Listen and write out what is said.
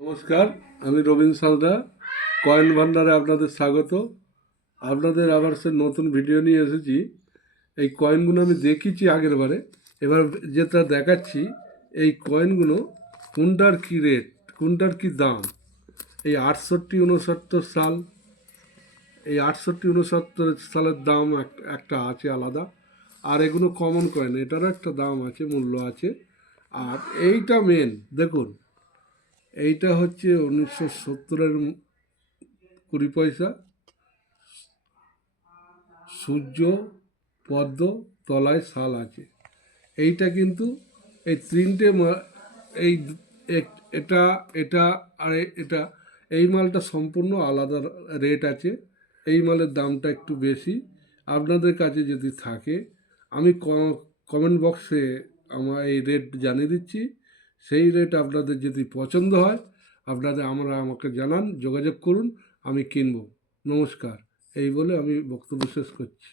নমস্কার, আমি রবীন সালদা। কয়েন ভান্ডারে আপনাদের স্বাগত। আপনাদের আবার সে নতুন ভিডিও নিয়ে এসেছি। এই কয়েনগুলো আমি দেখিয়েছি আগের বারে, এবার যেটা দেখাচ্ছি এই কয়েনগুলো কোনটার কী রেট, কোনটার কী দাম। এই 68-69 সাল, এই 68-69 সালের দাম একটা আছে আলাদা, আর এগুলো কমন কয়েন, এটারও একটা দাম আছে, মূল্য আছে। আর এইটা মেন দেখুন, এইটা হচ্ছে 1970-এর 20 পয়সা। সূর্য, পদ্ম, তলায় শাল আছে। এইটা কিন্তু এই তিনটে এই এটা এটা আর এটা, এই মালটা সম্পূর্ণ আলাদা রেট আছে। এই মালের দামটা একটু বেশি। আপনাদের কাছে যদি থাকে, আমি কমেন্ট বক্সে আমার এই রেট জানিয়ে দিচ্ছি। সেই রেট আপনাদের যদি পছন্দ হয়, আমাকে জানান, যোগাযোগ করুন, আমি কিনব। নমস্কার, এই বলে আমি বক্তব্য শেষ করছি।